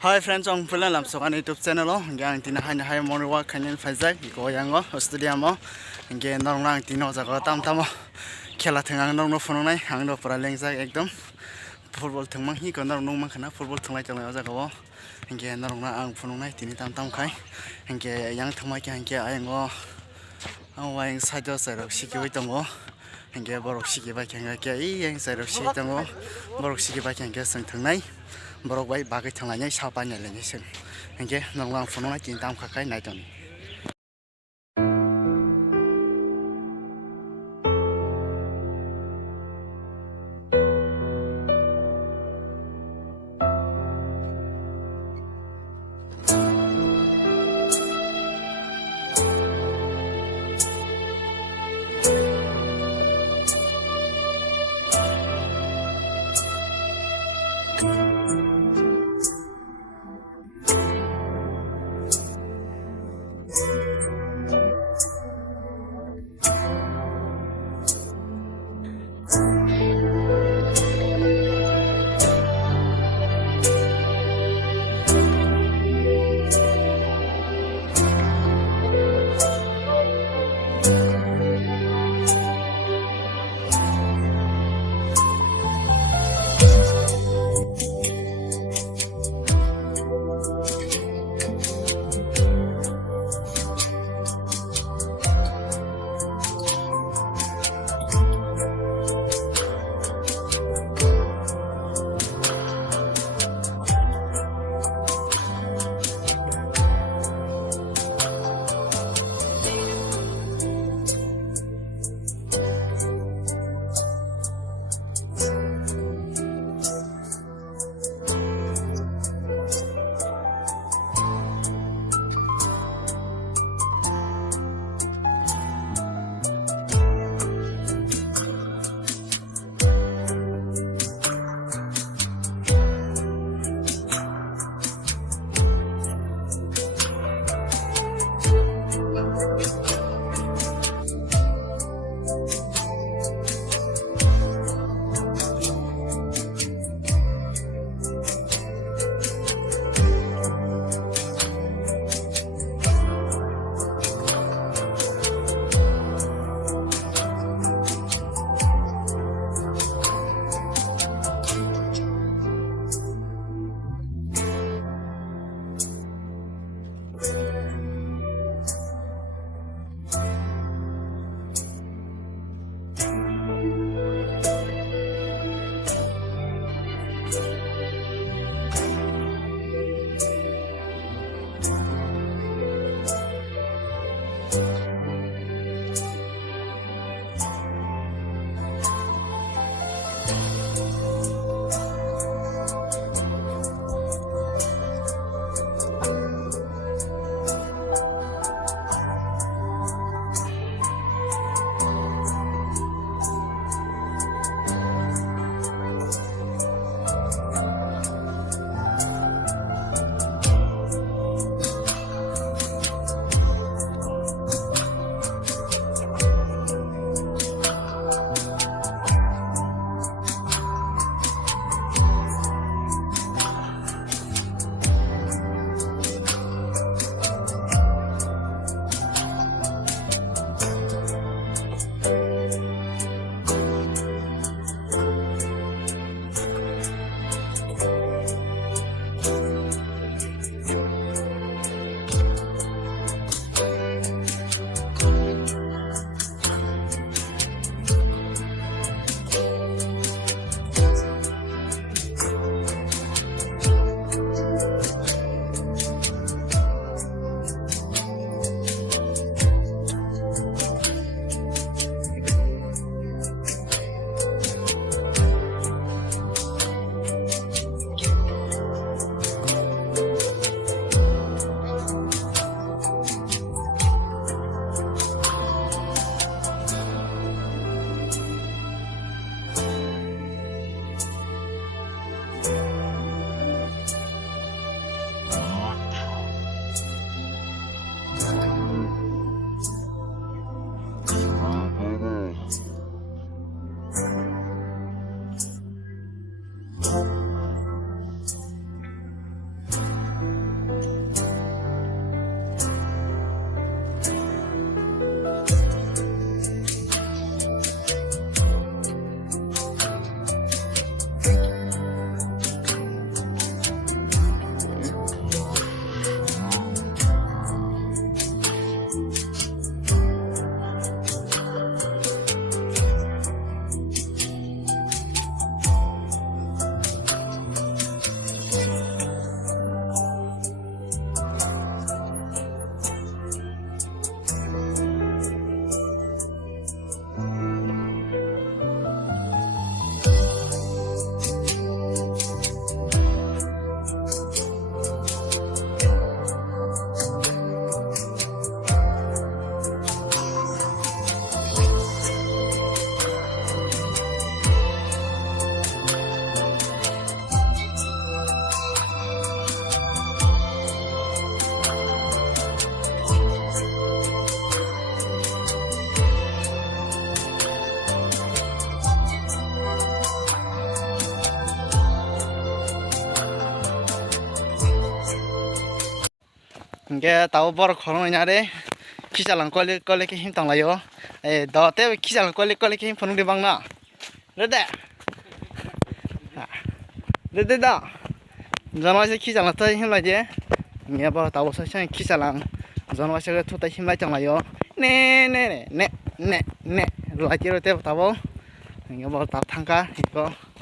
Hi friends, ang pula lam so kan YouTube channel lo. Yang tinahan hay morning walk kanin fazai ko yang go studio mo. Yang nong nang tino jaga tam tam khela thengang nong no phone nai ang no pura lengja ekdom football thengmang hi ko nong mang khana football thenglai chang jaga bo. Yang nong na ang phone nai tini tam tam khai. Yang thengmai ke ayang go. Ang waing sajo saro sikoi tongo. Yang borok siki ba khanga ke yang saro si tongo. Borok siki ba khanga sang thengnai. Borok bai bagai thanglai sapa nyalai sing engge nonglang phone na tin tam khakai nai tong 이게 타고 버럭 걸어오냐래 기자랑 걸리 힘 당라요 너 때문에 기자랑 걸리 힘 보는 게 방나 레데 레데다 전화해서 기자랑 더 힘나지 이게 뭐 타고 서서 기자랑 전화해서 또 힘나 당라요 네네네 라이트로 때 타고 이게 뭐 다 탄가 이거